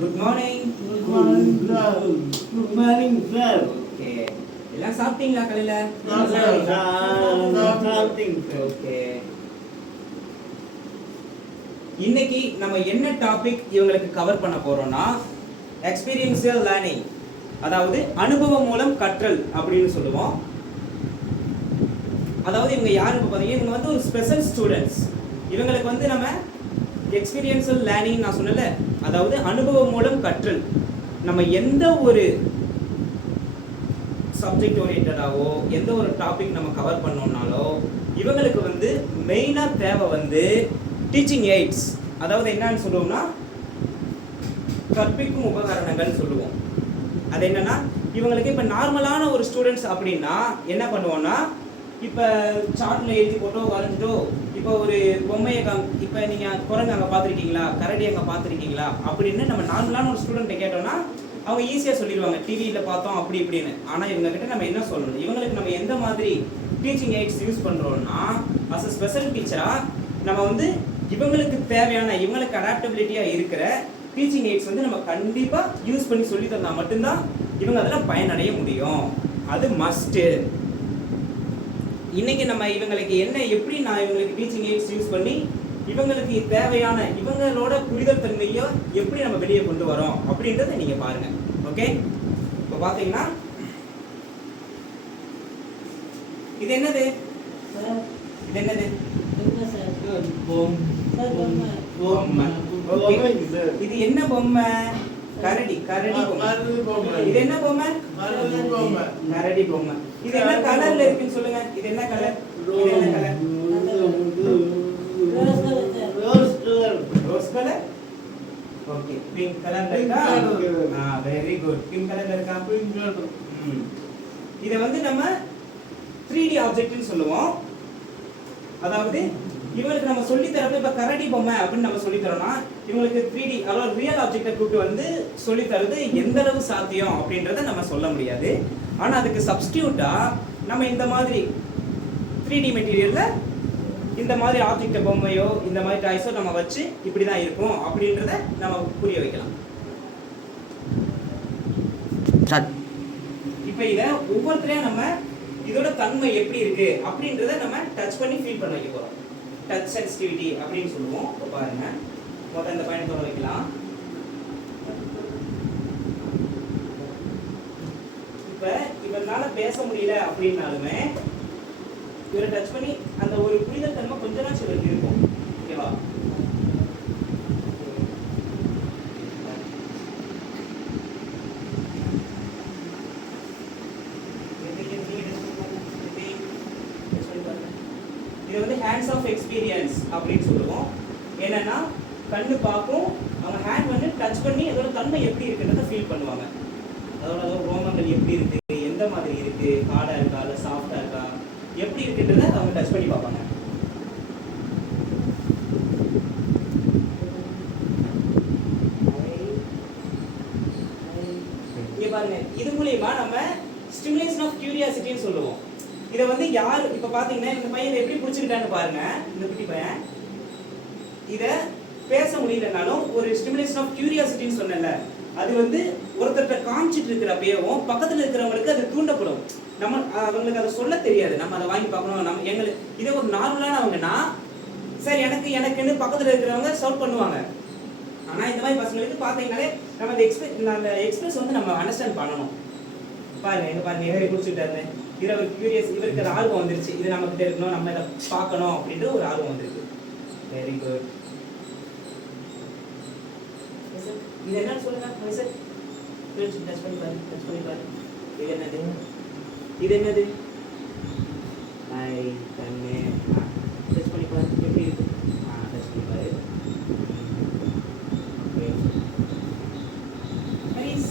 Good morning. Good morning, sir. Good morning, sir. Okay. எல்லாம் சாப்பிட்டீங்களா காலையில? Something, sir. ஓகே. இன்னைக்கு நம்ம என்ன டாபிக் இவங்களுக்கு கவர் பண்ண போறோம்னா எக்ஸ்பீரியன்ஷியல் லேர்னிங், அதாவது அனுபவம் மூலம் கற்றல் அப்படின்னு சொல்லுவோம். அதாவது இவங்க யாரு பார்த்தீங்கன்னா இவங்க வந்து ஒரு ஸ்பெஷல் ஸ்டூடெண்ட்ஸ். இவங்களுக்கு வந்து நம்ம எக்ஸ்பீரியன்ஷியல் லேர்னிங் நான் சொன்னல, அதாவது அனுபவம் மூலம் கற்றல். நம்ம எந்த ஒரு சப்ஜெக்ட் ஓரியன்டாவோ எந்த ஒரு டாபிக் நம்ம கவர் பண்ணோம்னாலோ இவங்களுக்கு வந்து மெயினாக தேவை வந்து டீச்சிங் எய்ட்ஸ். அதாவது என்னன்னு சொல்லுவோம்னா கற்பிக்கும் உபகரணங்கள் சொல்லுவோம். அது என்னன்னா இவங்களுக்கு இப்போ நார்மலான ஒரு ஸ்டூடெண்ட்ஸ் அப்படின்னா என்ன பண்ணுவோம்னா, இப்போ சார்ட்டில் எழுதி போட்டோ வரைஞ்சிட்டோ, இப்போ ஒரு பொம்மையை இப்போ நீங்கள் குரங்கு அங்கே பார்த்துருக்கீங்களா, கரடி அங்கே பார்த்துருக்கீங்களா அப்படின்னு நம்ம நார்மலான ஒரு ஸ்டூடெண்ட்டை கேட்டோம்னா அவங்க ஈஸியாக சொல்லிடுவாங்க, டிவியில் பார்த்தோம் அப்படி இப்படின்னு. ஆனால் இவங்ககிட்ட நம்ம என்ன சொல்லணும், இவங்களுக்கு நம்ம எந்த மாதிரி டீச்சிங் எய்ட்ஸ் யூஸ் பண்ணுறோம்னா அஸ் அ ஸ்பெஷல் டீச்சராக நம்ம வந்து இவங்களுக்கு தேவையான இவங்களுக்கு அடாப்டபிலிட்டியாக இருக்கிற டீச்சிங் எய்ட்ஸ் வந்து நம்ம கண்டிப்பாக யூஸ் பண்ணி சொல்லி தந்தால் மட்டும்தான் இவங்க அதில் பயனடைய முடியும். அது மஸ்ட்டு. இன்னைக்கு நம்ம இவங்களுக்கு என்ன எப்படி நான் இவங்களுக்கு டீச்சிங் எய்ட்ஸ் யூஸ் பண்ணி இவங்களுக்கு தேவையான இவங்களோட புரிதல் தன்மையோ எப்படி நம்ம வெளியே கொண்டு வரோம் அப்படின்றத நீங்க பாருங்க. ஓகே, இப்போ பாத்தீங்கன்னா இது என்னது, இது என்னது, இது என்ன பொம்மை? கரடி, கரடி பொம்மை. இது என்ன பொம்மை? கரடி பொம்மை. இது என்ன கலர்ல இருக்குன்னு சொல்லுங்க. இது என்ன கலர்? இது என்ன colour? Rose colour. Okay, pink கலர்ல இருக்கா? Very good. பிங்க் கலர்ல இருக்கா? இத வந்து நம்ம 3D ஆப்ஜெக்ட்னு சொல்லுவோம். அதாவது இவங்களுக்கு நம்ம சொல்லி தரப்ப இப்ப கரடி பொம்மை அப்படின்னு நம்ம சொல்லி தரோம்னா இவங்களுக்கு 3D அதாவது ரியல் ஆப்ஜெக்ட்டை கூப்பிட்டு வந்து சொல்லி தரது எந்த அளவு சாத்தியம் அப்படின்றத நம்ம சொல்ல முடியாது. ஆனா அதுக்கு சப்ஸ்டியூட்டா நம்ம இந்த மாதிரி 3D மெட்டீரியல்ல இந்த மாதிரி ஆப்ஜெக்ட் பொம்மையோ இந்த மாதிரி டாய்ஸோ நம்ம வச்சு இப்படிதான் இருக்கும் அப்படின்றத நம்ம புரிய வைக்கலாம். இப்போ இத ஒவ்வொருத்தரையும் நம்ம இதோட தன்மை எப்படி இருக்கு அப்படின்றத நம்ம டச் பண்ணி ஃபீல் பண்ண வைக்க போறோம். டச் சென்சிட்டிவிட்டி அப்படின்னு சொல்லுவோம். இப்போ பாருங்க, முதல்ல இந்த பயணத்தோட வைக்கலாம். இப்ப இவனால பேச முடியல அப்படின்னாலுமே இவரை டச் பண்ணி அந்த ஒரு புரிதல் தன்மை கொஞ்ச நாள் இவருக்கு இருக்கும். ஓகேவா? இது வந்து ஹேண்ட்ஸ் ஆஃப் எக்ஸ்பீரியன்ஸ் அப்படின்னு சொல்லுவோம். என்னன்னா கண்ணு பார்க்கும், அவங்க ஹேண்ட் வந்து டச் பண்ணி அதோட தன்மை எப்படி இருக்குன்றத ஃபீல் பண்ணுவாங்க. அதோட ரோமங்கள் எப்படி இருக்கு, எந்த மாதிரி இருக்கு, ஹார்டா இருக்கா இல்லை சாஃப்டா இருக்கா, எப்படி இருக்குன்றத அவங்க டச் பண்ணி பார்ப்பாங்க. இங்க பாருங்க, இது மூலமா நம்ம ஸ்டிமுலேஷன் ஆஃப் கியூரியாசிட்டின்னு சொல்லுவோம். இதை வந்து யார் இப்ப பாத்தீங்கன்னா இந்த பையன் எப்படி பிடிச்சிக்கிட்டான்னு பாருங்க. இந்த குட்டி பையன் இத பேச முடியலனாலும் ஒரு ஸ்டிமுலேஷன் ஆஃப் கியூரியாசிட்டின்னு சொன்னல, அது வந்து ஒருத்தர்கிட்ட காமிச்சிட்டு இருக்கிறப்பவும் பக்கத்துல இருக்கிறவங்களுக்கு அது தூண்டப்படும். நம்ம அவங்களுக்கு அதை சொல்ல தெரியாது, நம்ம அதை வாங்கி பார்க்கணும். நம்ம எங்களுக்கு இதே ஒரு நார்மலானவங்கன்னா சரி எனக்குன்னு பக்கத்துல இருக்கிறவங்க சவுட் பண்ணுவாங்க. ஆனா இந்த மாதிரி பசங்களுக்கு பாத்தீங்கன்னாலே நம்ம அந்த எக்ஸ்பிரஸ் வந்து நம்ம அண்டர்ஸ்டாண்ட் பண்ணணும். பாருங்க, எங்க பாருங்க எப்படி பிடிச்சிட்டாரு. இதுல ஒரு கியூரியஸ், இவருக்கு ஒரு ஆர்வம் வந்துருச்சு, இது நமக்கு தெரிஞ்சுக்கணும், நம்ம இதை பார்க்கணும் அப்படின்ற ஒரு ஆர்வம் வந்துருக்கு. Very good. இது என்னன்னு சொல்லுங்க சார். டச் பண்ணி பாரு, டச் பண்ணி பாரு. இது என்னது, இது என்னது? ஐ கண்ணு. டச் பண்ணி பாரு எப்படி இருக்கு. டச் பண்ணி பாரு. Okay, nice.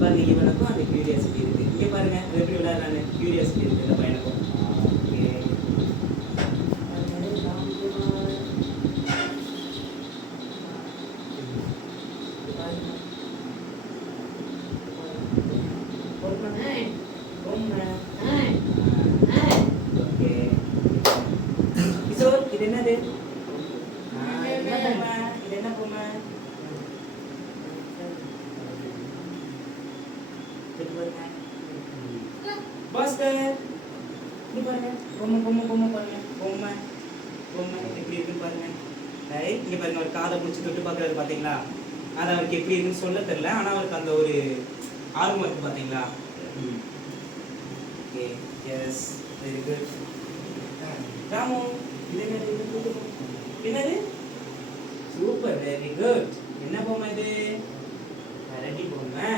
பாருங்க, இவனுக்கும் அந்த கியூரியாசிட்டி இருக்கு. இங்க பாருங்க எப்படி விளையாடுறாங்க, கியூரியாசிட்டி இருக்கு இந்த பையனுக்கும். பொம்மை. ஓகே. கிஷோர், இது என்னது? என்ன பொம்மை? இது என்ன பொம்மை? இது பாருங்க. பாஸ்கர், இது பாருங்க. பொம்மை பொம்மை பொம்மை பாருங்க. பொம்மை பொம்மை எப்படி இருக்குன்னு பாருங்க. இங்க பாருங்க, அவர் காதை பிடிச்சி தொட்டு பார்க்கறது பாத்தீங்களா? அது அவருக்கு எப்படி இருக்குன்னு சொல்ல தெரியல, ஆனா அவருக்கு அந்த ஒரு ஆர்வம் இருக்கு பாத்தீங்களா? Okay, yes, very good. Ramu, இது என்னது? என்னது? Super, very good. என்ன பொம்மை இது? கரடி பொம்மை.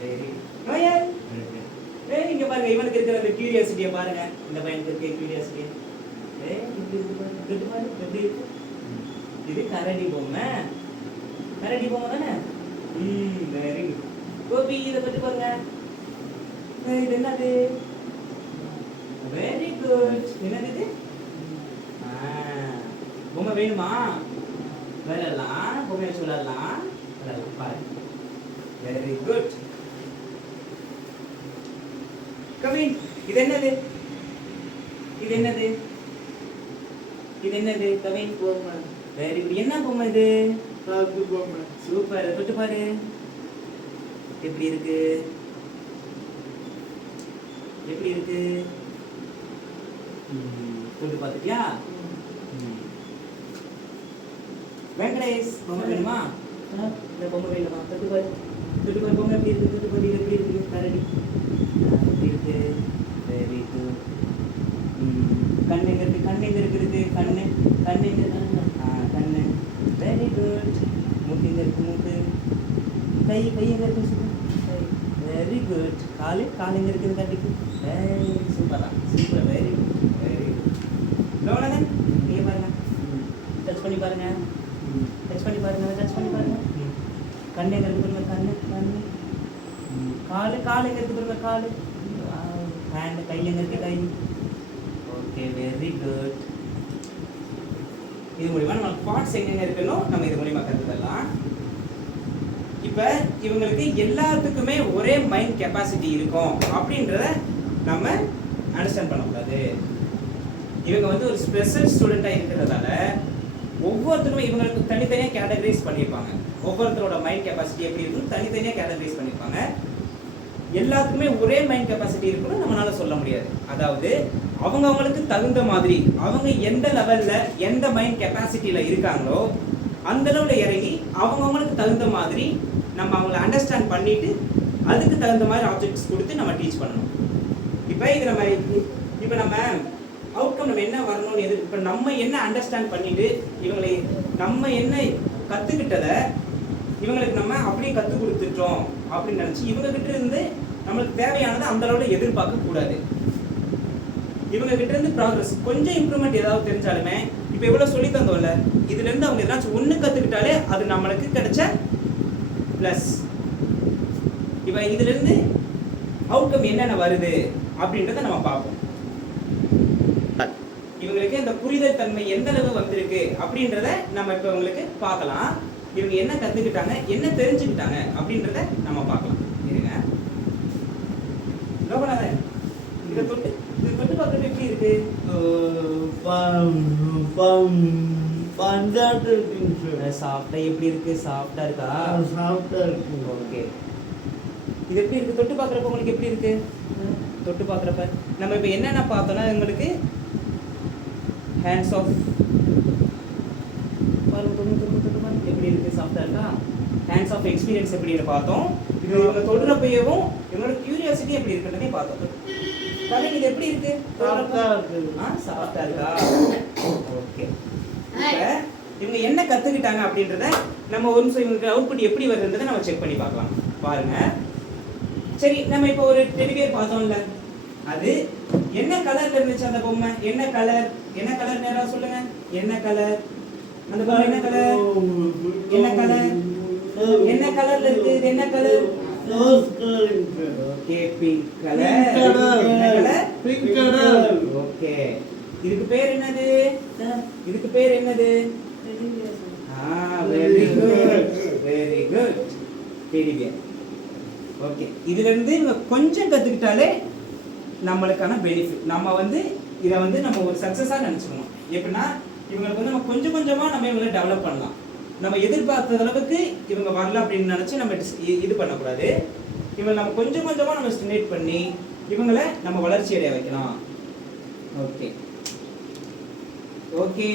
வெரி நோயல். இங்க பாருங்க, இவனுக்கு இருக்கிற அந்த கியூரியாசிட்டியை பாருங்க. இந்த பையனுக்கு இருக்க கியூரியாசிட்டி. இது கரடி பொம்மை. கரடி பொம்மை தானே? Very good. கோபி, இதை பத்தி பாருங்க. இது என்னது? Very good. என்னது இது? பொம்மை வேணுமா? விளையாடலாம். பொம்மை வச்சு விளையாடலாம். விளையாடலாம் பாருங்க. Very good. கவின், இது என்னது? இது என்னது? இது என்னது கவின்? பொம்மை. Very good. என்ன பொம்மை இது? சாக்கு பொம்மை. சூப்பர். தொட்டு பாரு, எப்படி இருக்கு? எப்படி இருக்கு? தொட்டு பார்த்துட்டியா? வெங்கடேஷ், பொம்மை வேணுமா? இந்த பொம்மை வேணுமா? தொட்டு பாரு, தொட்டு பாரு. பொம்மை எப்படி இருக்கு? தொட்டு பாரு, எப்படி இருக்கு? கரடி எப்படி இருக்கு? Very good. கண்ணு எங்க இருக்கு? கண்ணு எங்க இருக்குது? கண்ணு கண்ணு எங்க இருக்கு? கண்ணு. Very good. மூக்கு எங்க இருக்கு? மூக்கு. கை கை எங்க இருக்கு? கை. Very good. காலு கால் எங்க இருக்குது? கட்டிக்கு. வெரி சூப்பரா, super. Very good, very good. லோனதன், நீங்க பாருங்க, டச் பண்ணி பாருங்க, டச் பண்ணி பாருங்க, டச் பண்ணி பாருங்க. கண்ணு எங்க இருக்கு? பாருங்க, கண்ணு கண்ணு. காலு கால் எங்க இருக்கு? பாருங்க, காலு. ஹேண்ட் கை எங்க இருக்கு? கை. Okay, very good. இது மூலமா நம்ம பார்ட்ஸ் எங்கெங்க இருக்குன்னு நம்ம இது மூலமா கற்றுக்கலாம். இப்போ இவங்களுக்கு எல்லாத்துக்குமே ஒரே மைண்ட் கெப்பாசிட்டி இருக்கும் அப்படின்றத நம்ம அண்டர்ஸ்டாண்ட் பண்ணக்கூடாது. இவங்க வந்து ஒரு ஸ்பெஷல் ஸ்டூடெண்ட்டாக இருக்கிறதால ஒவ்வொருத்தருமே இவங்களுக்கு தனித்தனியாக கேட்டகரைஸ் பண்ணியிருப்பாங்க. ஒவ்வொருத்தரோட மைண்ட் கெப்பாசிட்டி எப்படி இருக்குன்னு தனித்தனியாக கேட்டகரைஸ் பண்ணியிருப்பாங்க. எல்லாத்துக்குமே ஒரே மைண்ட் கெப்பாசிட்டி இருக்குன்னு நம்மளால சொல்ல முடியாது. அதாவது அவங்களுக்கு தகுந்த மாதிரி அவங்க எந்த லெவல்ல எந்த மைண்ட் கெப்பாசிட்டியில இருக்காங்களோ அந்த லெவலில் இறங்கி அவங்களுக்கு தகுந்த மாதிரி நம்ம அவங்களை அண்டர்ஸ்டாண்ட் பண்ணிட்டு அதுக்கு தகுந்த மாதிரி ஆப்ஜெக்ட்ஸ் கொடுத்து நம்ம டீச் பண்ணணும். இப்போ நம்ம அவுட்கம் நம்ம என்ன வரணும்னு இப்போ நம்ம என்ன அண்டர்ஸ்டாண்ட் பண்ணிட்டு இவங்களை நம்ம என்ன கற்றுக்கிட்டதை இவங்களுக்கு நம்ம அப்படியே கற்றுக் கொடுத்துட்டோம் அப்படின்னு நினச்சி இவங்க கிட்ட இருந்து நம்மளுக்கு தேவையானதை அந்த அளவில் எதிர்பார்க்க கூடாது. இவங்க கிட்ட இருந்து ப்ராக்ரஸ் கொஞ்சம் இம்ப்ரூவ்மெண்ட் ஏதாவது தெரிஞ்சாலுமே இப்போ எவ்வளோ சொல்லி தந்தோம்ல, இதுல இருந்து அவங்க ஏதாச்சும் ஒன்று கற்றுக்கிட்டாலே அது நம்மளுக்கு கிடைச்ச ப்ளஸ். இப்போ இதுல இருந்து அவுட்கம் என்னென்ன வருது அப்படின்றத நம்ம பார்ப்போம். இவங்களுக்கு இந்த புரிதல் தன்மை எந்த அளவு வந்திருக்கு அப்படின்றத நம்ம இப்போ உங்களுக்கு பார்க்கலாம். இவங்க என்ன கத்துக்கிட்டாங்க, என்ன தெரிஞ்சுக்கிட்டாங்க அப்படின்றத நம்ம பார்க்கலாம். இருங்க லோகநாதன், இதை தொட்டு பார்க்கறது எப்படி இருக்கு? சாஃப்டா எப்படி இருக்கு? சாஃப்டா இருக்கா? சாஃப்டா இருக்கு. ஓகே, இது எப்படி இருக்கு? தொட்டு பார்க்குறப்ப உங்களுக்கு எப்படி இருக்கு? தொட்டு பார்க்குறப்ப நம்ம இப்போ என்னென்ன பார்த்தோம்னா உங்களுக்கு ஹேண்ட்ஸ் ஆஃப் எப்படி இருக்கு? சாஃப்டா இருக்கா? ஹேண்ட்ஸ் ஆஃப் எக்ஸ்பீரியன்ஸ் எப்படின்னு பார்த்தோம். இது இவங்க தொடுறப்பையவும் இவங்களோட கியூரியாசிட்டி எப்படி இருக்குன்றதையும் பார்த்தோம். கவின், இது எப்படி இருக்கு? சாஃப்டா இருக்கா? ஓகே, இப்போ இவங்க என்ன கற்றுக்கிட்டாங்க அப்படின்றத நம்ம ஒரு நிமிஷம் இவங்களுக்கு அவுட்புட் எப்படி வருதுன்றதை நம்ம செக் பண்ணி பார்க்கலாம். பாருங்க. சரி, நம்ம இப்போ ஒரு டெடி பியர் பார்த்தோம்ல, அது என்ன கலர்ல இருந்துச்சு? அந்த பொம்மை என்ன கலர்? என்ன கலர் நேரா சொல்லுங்க. என்ன கலர்? அந்த பொம்மை என்ன கலர்? என்ன கலர்? என்ன கலர்ல இருக்கு? இது என்ன கலர்? Okay, pink colour. என்ன கலர்? Pink colour. ஓகே, இதுக்கு பேர் என்னது? இதுக்கு பேர் என்னது? Very good, very good. Teddy bear. Okay, இதுல இருந்து இவங்க கொஞ்சம் கத்துக்கிட்டாலே நம்மளுக்கான பெனிஃபிட். நம்ம வந்து இதை வந்து நம்ம ஒரு சக்சஸா நினைச்சுக்கணும். எப்படின்னா இவங்களுக்கு வந்து நம்ம கொஞ்சம் கொஞ்சமா நம்ம இவங்களை டெவலப் பண்ணலாம். நம்ம எதிர்பார்த்த அளவுக்கு இவங்க வரல அப்படின்னு நினைச்சு நம்ம இது பண்ணக்கூடாது. இவங்களை நம்ம கொஞ்சம் கொஞ்சமா நம்ம ஸ்டிமுலேட் பண்ணி இவங்களை நம்ம வளர்ச்சி அடைய வைக்கலாம். ஓகே ஓகே,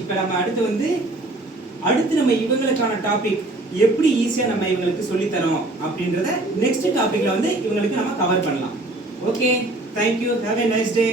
இப்போ நம்ம அடுத்து நம்ம இவங்களுக்கான டாபிக் எப்படி ஈஸியா நம்ம இவங்களுக்கு சொல்லித்தரோம் அப்படின்றத நெக்ஸ்ட் டாபிக்ல வந்து இவங்களுக்கு நம்ம கவர் பண்ணலாம். Okay, thank you, have a nice day.